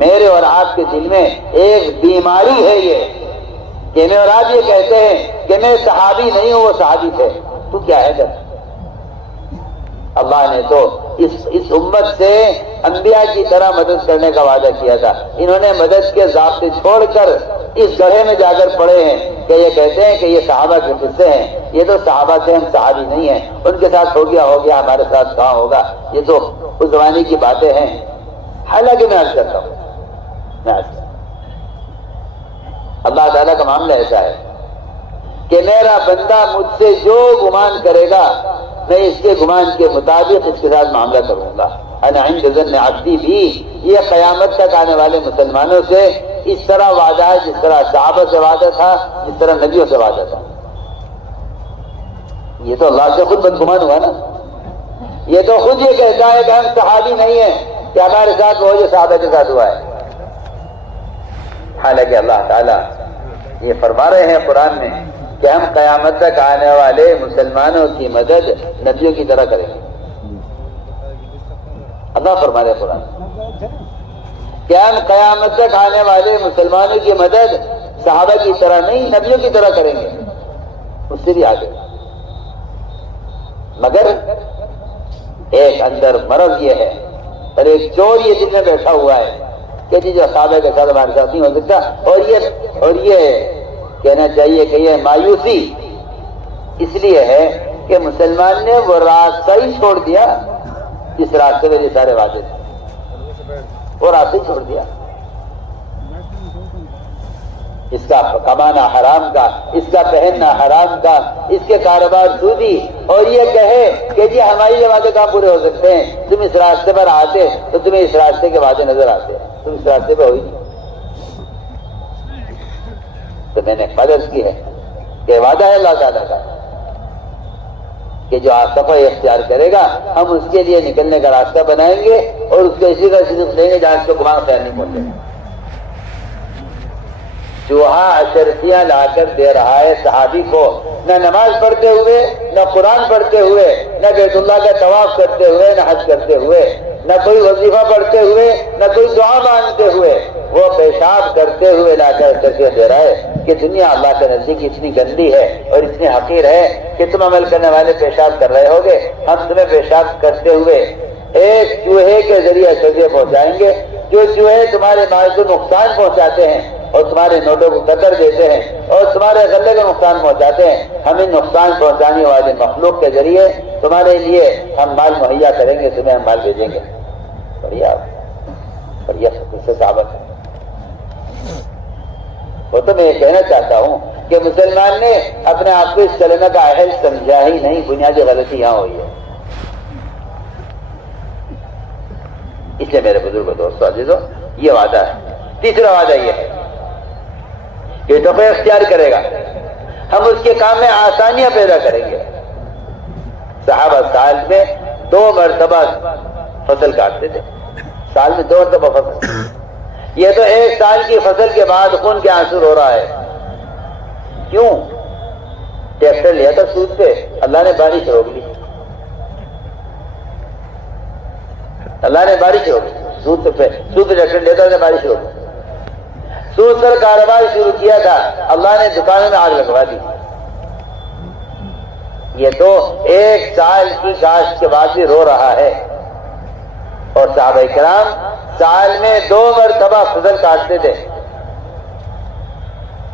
میرے اور آپ کے دل میں ایک بیماری ہے یہ کہ میں اور آپ یہ کہتے ہیں کہ میں صحابی نہیں ہوں، وہ صحابی تھے، تو کیا ہے جب اللہ نے تو اس امت سے انبیاء کی طرح مدد کرنے کا وعدہ کیا تھا، انہوں نے مدد کے ضابطے چھوڑ کر اس گڑھے میں جا کر پڑے ہیں کہ یہ کہتے ہیں کہ یہ صحابہ کے قصے ہیں، یہ تو صحابہ سے ہم صحابی نہیں ہیں، ان کے ساتھ ہو گیا ہمارے ساتھ کہاں ہوگا، یہ تو اس زمانے کی باتیں ہیں۔ حالانکہ میں عرض کرتا ہوں، اللہ تعالیٰ کا معاملہ ایسا ہے کہ میرا بندہ مجھ سے جو گمان کرے گا میں اس کے گمان کے مطابق اس کے ساتھ معاملہ کروں گا۔ انا عند ظن عبدی بھی یہ قیامت تک آنے والے مسلمانوں سے اس طرح وعدہ ہے جس طرح صحابہ سے وعدہ تھا، جس طرح نبیوں سے وعدہ تھا۔ یہ تو اللہ سے خود بدگمان ہوا نا، یہ تو خود یہ کہتا ہے کہ ہم صحابی نہیں ہیں کہ ہمارے ساتھ وہ جو صحابہ کے ساتھ ہوا ہے، حالانکہ اللہ تعالیٰ یہ فرما رہے ہیں قرآن میں کہ ہم قیامت تک آنے والے مسلمانوں کی مدد نبیوں کی طرح کریں گے۔ اللہ فرما رہے ہیں قرآن کہ ہم قیامت تک آنے والے مسلمانوں کی مدد صحابہ کی طرح نہیں، نبیوں کی طرح کریں گے، اس سے بھی آگے۔ مگر ایک اندر مرض یہ ہے اور ایک چور یہ دل میں بیٹھا ہوا ہے کہ جی جو صحابہ کے ساتھ ہمارے ساتھ نہیں ہو سکتا، اور یہ کہنا چاہیے کہ یہ مایوسی اس لیے ہے کہ مسلمان نے وہ راستہ ہی چھوڑ دیا جس راستے میں یہ سارے وعدے تھے، وہ راستہ ہی چھوڑ دیا۔ اس کا کمانا حرام کا، اس کا پہننا حرام کا، اس کے کاروبار سودی، اور یہ کہے کہ جی ہماری یہ وعدے کہاں پورے ہو سکتے ہیں، تم اس راستے پر آتے تو تمہیں اس راستے کے وعدے نظر آتے، تم اس راستے پہ ہوئی۔ تو میں نے فرض کی ہے کہ وعدہ ہے اللہ تعالیٰ کا کہ جو صفحہ اختیار کرے گا ہم اس کے لیے نکلنے کا راستہ بنائیں گے اور اس کو اسی کا صدق دیں گے جہاں اس کو گمان خیال نہیں پہنچے گا۔ چوہا اشرفیاں لا کر دے رہا ہے صحابی کو، نہ نماز پڑھتے ہوئے، نہ قرآن پڑھتے ہوئے، نہ بیت اللہ کا طواف کرتے ہوئے، نہ حج کرتے ہوئے، نہ کوئی وظیفہ پڑھتے ہوئے، نہ کوئی دعا مانگتے ہوئے، وہ پیشاب کرتے ہوئے لا کر دے رہا ہے کہ دنیا اللہ کے نزدیک اتنی گندی ہے اور اتنی حقیر ہے کہ تم عمل کرنے والے پیشاب کر رہے ہوگے، ہم تمہیں پیشاب کرتے ہوئے ایک چوہے کے ذریعے سزے پہنچائیں گے، جو چوہے تمہارے مال کو نقصان پہنچاتے ہیں اور تمہارے نوٹوں کو قطر دیتے ہیں اور تمہارے غلے کو نقصان پہنچاتے ہیں، ہمیں نقصان پہنچانے والے مخلوق کے ذریعے تمہارے لیے ہم مال مہیا کریں گے، تمہیں ہم مال بھیجیں گے۔ بڑھیا بڑھیا اس سے ثابت ہے۔ وہ تو میں یہ کہنا چاہتا ہوں کہ مسلمان نے اپنے آپ کو اس کلمہ کا اہل سمجھا ہی نہیں، بنیادی غلطی یہاں ہوئی ہے۔ اس لیے میرے بزرگ دوستو عزیزو یہ وعدہ ہے۔ تیسرا وعدہ یہ ہے کہ تقوی اختیار کرے گا ہم اس کے کام میں آسانیاں پیدا کریں گے۔ صحابہ سال میں 2 مرتبہ فصل کاٹتے تھے، سال میں 2 مرتبہ فصل، یہ تو 1 سال کی فصل کے بعد خون کے آنسو رو رہا ہے۔ کیوں؟ ٹریکٹر لیا تھا سود پہ، اللہ نے بارش روک لی، اللہ نے بارش روک لی، سود پہ ٹریکٹر لیتا تھا، بارش روک لی۔ سود پر کاروبار شروع کیا تھا، اللہ نے دکانوں میں آگ لگوا دی۔ یہ تو 1 سال کی کاشت کے بعد بھی رو رہا ہے، اور صحابہ کرام سال میں 2 مرتبہ فصل کاٹتے تھے۔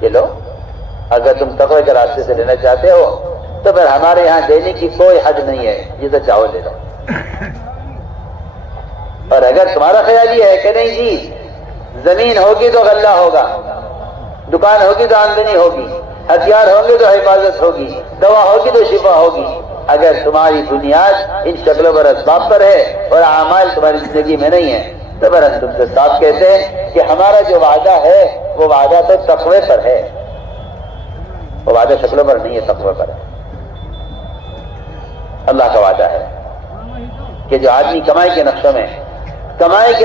کہ لو اگر تم تقوی کے راستے سے لینا چاہتے ہو تو پھر ہمارے یہاں دینے کی کوئی حد نہیں ہے، جسے چاہو لے لو، اور اگر تمہارا خیال یہ ہے کہ نہیں جی زمین ہوگی تو غلہ ہوگا، دکان ہوگی تو آمدنی ہوگی، ہتھیار ہوں گے تو حفاظت ہوگی، دوا ہوگی تو شفا ہوگی، اگر تمہاری بنیاد ان شکلوں پر اسباب پر ہے اور اعمال تمہاری زندگی میں نہیں ہے تو پھر ہم تم سے صاف کہتے ہیں کہ ہمارا جو وعدہ ہے وہ وعدہ تو تقوی پر ہے، وہ وعدہ شکلوں پر نہیں ہے، تقوی پر ہے۔ اللہ کا وعدہ ہے کہ جو آدمی کمائی کے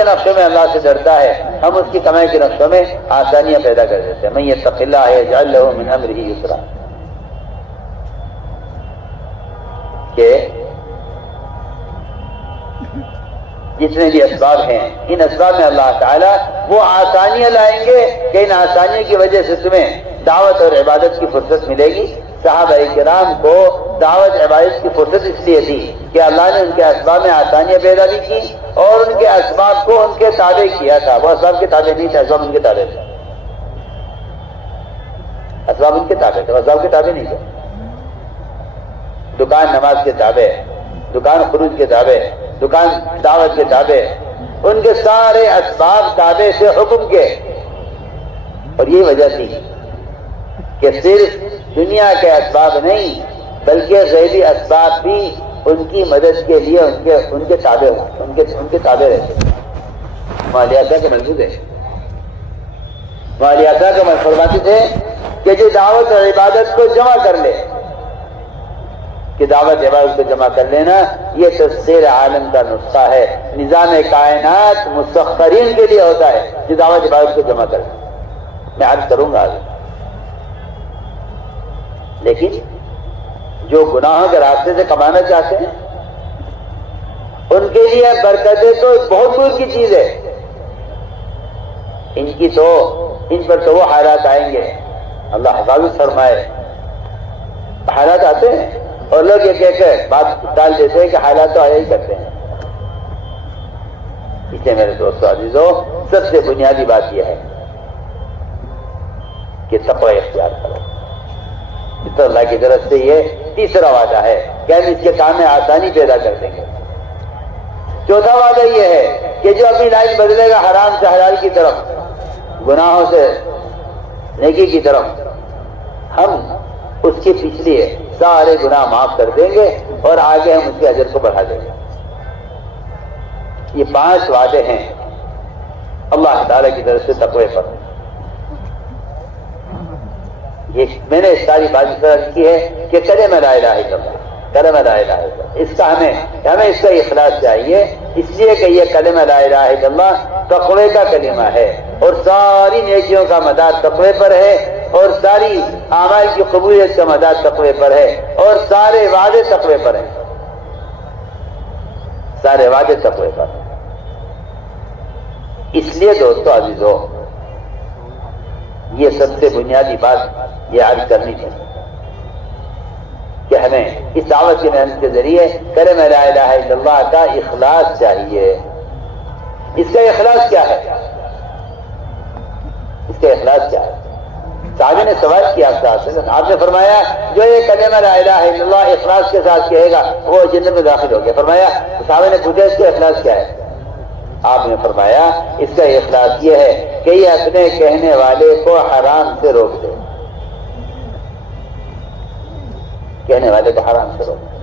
نقشوں میں اللہ سے ڈرتا ہے، ہم اس کی کمائی کے نقشوں میں آسانیاں پیدا کر دیتے ہیں۔ من یتق اللہ یجعل لہ من امرہ یسرا، کہ جتنے بھی اسباب ہیں، ان اسباب میں اللہ تعالیٰ وہ آسانیاں لائیں گے کہ ان آسانیوں کی وجہ سے تمہیں دعوت اور عبادت کی فرصت ملے گی۔ صحابہ کرام کو دعوت عبادت کی فرصت اس لیے تھی کہ اللہ نے ان کے اسباب میں آسانیاں پیدا بھی کی اور ان کے اسباب کو ان کے تابع کیا تھا۔ وہ اسباب کے تابع نہیں تھے، اسباب ان کے تابع تھے، اسباب ان کے تابع تھے، اسباب کے تابع نہیں تھے۔ دکان نماز کے تابع، دکان خروج کے تابع، دکان دعوت کے تابع، ان کے سارے اسباب تابع سے حکم کے۔ اور یہ وجہ تھی کہ صرف دنیا کے اسباب نہیں بلکہ غیبی اسباب بھی ان کی مدد کے لیے ان کے تابع ان کے تابع رہتے۔ مالیاتا کے منصوبے مالیاتا کا فرماتے تھے کہ جو دعوت اور عبادت کو جمع کر لے، کہ دعوت عبادت کو جمع کر لینا یہ تسخیر عالم کا نسخہ ہے، نظام کائنات مسخرین کے لیے ہوتا ہے جو دعوت عبادت کو جمع کر لے۔ میں عرض کروں گا آگے، لیکن جو گناہوں کے راستے سے کمانا چاہتے ہیں ان کے لیے برکتیں تو بہت دور کی چیز ہے، ان پر تو وہ حالات آئیں گے، اللہ حفاظت فرمائے۔ حالات آتے ہیں اور لوگ یہ کہہ کے بات ڈال دیتے ہیں کہ حالات تو آیا ہی کرتے ہیں۔ اس لیے میرے دوستو عزیزو، سب سے بنیادی بات یہ ہے کہ تقوی اختیار کرو۔ تو اللہ کی طرف سے یہ تیسرا وعدہ ہے کہ ہم اس کے کام میں آسانی پیدا کر دیں گے۔ چوتھا وعدہ یہ ہے کہ جو اپنی لائن بدلے گا حرام سے حلال کی طرف، گناہوں سے نیکی کی طرف، ہم اس کی پچھلی سارے گناہ معاف کر دیں گے اور آگے ہم اس کے اجر کو بڑھا دیں گے۔ یہ 5 وعدے ہیں اللہ تعالیٰ کی طرف سے تقوی پر۔ یہ میں نے ساری بات اس طرح کی ہے کہ کلمہ لا الہ الا اللہ، کلمہ لا الہ الا اللہ، اس کا ہمیں اس کا اخلاص چاہیے، اس لیے کہ یہ کلمہ لا الہ الا اللہ تقوی کا کلمہ ہے اور ساری نیکیوں کا مدار تقوی پر ہے اور ساری اعمال کی قبولیت کا مدار تقوی پر ہے اور سارے وعدے تقوی پر ہیں، سارے وعدے تقوی پر ہیں۔ اس لیے دوستو عزیزو، یہ سب سے بنیادی بات یہ عرض کرنی تھی کہ ہمیں اس دعوت کی محنت کے ذریعے کلمہ لا الہ الا اللہ کا اخلاص چاہیے۔ اس کا اخلاص کیا ہے؟ اس کا اخلاص کیا ہے؟ صحابہ نے سوال کیا آپ نے فرمایا جو یہ کلمہ لا الہ الا اللہ اخلاص کے ساتھ کہے گا وہ جنت میں داخل ہو گیا۔ فرمایا، صحابہ نے پوچھا اس کا اخلاص کیا ہے؟ آپ نے فرمایا اس کا اخلاص یہ ہے کہ یہ اپنے کہنے والے کو حرام سے روک دے، کہنے والے کو حرام سے روک دے،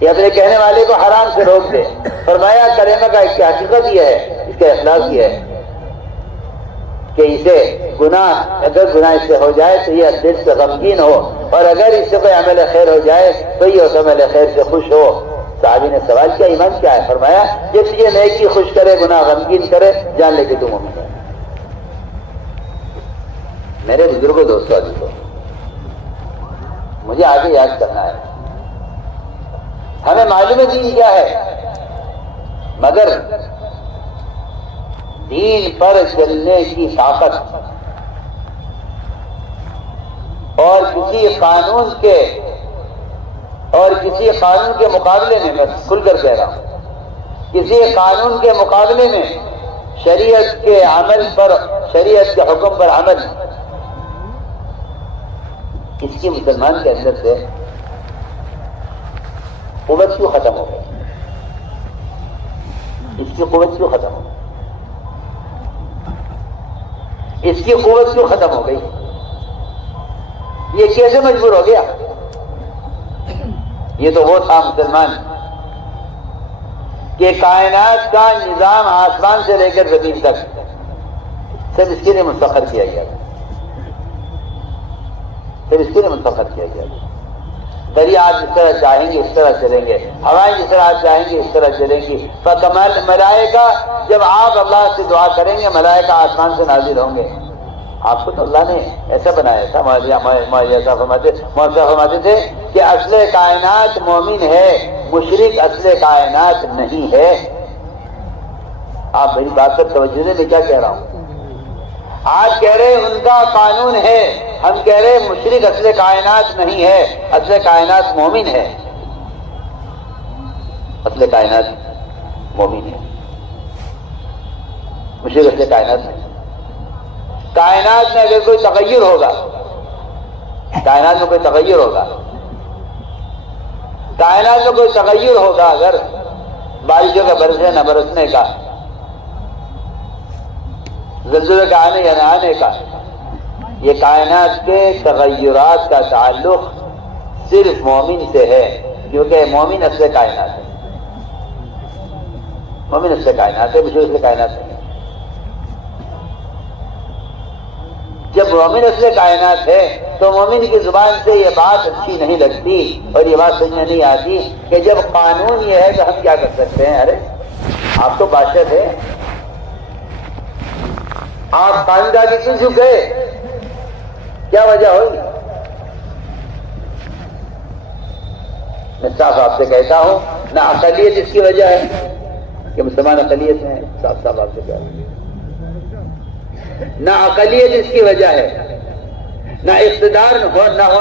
یہ اپنے کہنے والے کو حرام سے روک دے۔ فرمایا کلمہ کا اس کی حقیقت یہ ہے، اس کا اخلاص یہ ہے کہ اسے اگر گناہ اس سے ہو جائے تو یہ دل سے غمگین ہو اور اگر اس سے کوئی عمل خیر ہو جائے تو یہ اس عمل خیر سے خوش ہو۔ صحابی نے سوال کیا ایمان کیا ہے؟ فرمایا جس یہ نیکی خوش کرے گناہ غمگین کرے جان لے کہ تم مومن ہے۔ میرے بزرگوں دوستوں عزیزوں، مجھے آگے یاد کرنا ہے، ہمیں معلوم ہے دین کیا ہے، مگر دین پر چلنے کی طاقت اور کسی قانون کے مقابلے میں، میں کھل کر کہہ رہا ہوں، کسی قانون کے مقابلے میں شریعت کے عمل پر، شریعت کے حکم پر عمل، اس کی مسلمان کے اندر سے قوت کیوں ختم ہو گئی؟ اس کی قوت کیوں ختم ہو گئی؟ اس کی قوت کیوں ختم ہو گئی؟ یہ کیسے مجبور ہو گیا؟ یہ تو وہ تھا مسلمان کہ کائنات کا نظام آسمان سے لے کر زمین تک صرف اس کے لیے منتخب کیا گیا، صرف اس کے لیے منتخب کیا گیا۔ دریا آپ جس طرح چاہیں گے اس طرح چلیں گے، ہوائیں جس طرح آپ چاہیں گے اس طرح چلیں گی۔ ملائکہ جب آپ اللہ سے دعا کریں گے ملائکہ آسمان سے نازل ہوں گے۔ آپ کو تو اللہ نے ایسا بنایا تھا، فرماتے تھے کہ اصل کائنات مومن ہے، مشرک اصل کائنات نہیں ہے. آپ میری بات پر توجہ دیں، میں کیا کہہ رہا ہوں. آج کہہ رہے ان کا قانون ہے، ہم کہہ رہے مشرک اصل کائنات نہیں ہے، اصل کائنات مومن ہے. اصل کائنات مومن ہے، مشرک اصل کائنات نہیں. کائنات میں اگر کوئی تغیر ہوگا، کائنات میں کوئی تغیر ہوگا، کائنات میں کوئی تغیر ہوگا، اگر بارشوں کا برسنے نہ برسنے کا، زلزلے کا آنے یا نہ آنے کا، یہ کائنات کے تغیرات کا تعلق صرف مومن سے ہے، کیونکہ مومن اصل کائنات ہے. مومن اصل کائنات ہے، مشرک اصل کائنات نہیں. جب مومن اصل کائنات ہے تو مومن کی زبان سے یہ بات اچھی نہیں لگتی اور یہ بات سمجھ میں نہیں آتی کہ جب قانون یہ ہے تو ہم کیا کر سکتے ہیں. ارے آپ تو بادشاہ تھے، آپ قانون کا کیوں چپ گئے؟ کیا وجہ ہوگی؟ میں صاف آپ سے کہتا ہوں، نہ اقلیت اس کی وجہ ہے کہ مسلمان اقلیت ہیں، صاف صاف آپ سے کہتا ہوں، نہ اقلیت اس کی وجہ ہے، نہ اقتدار نہ ہو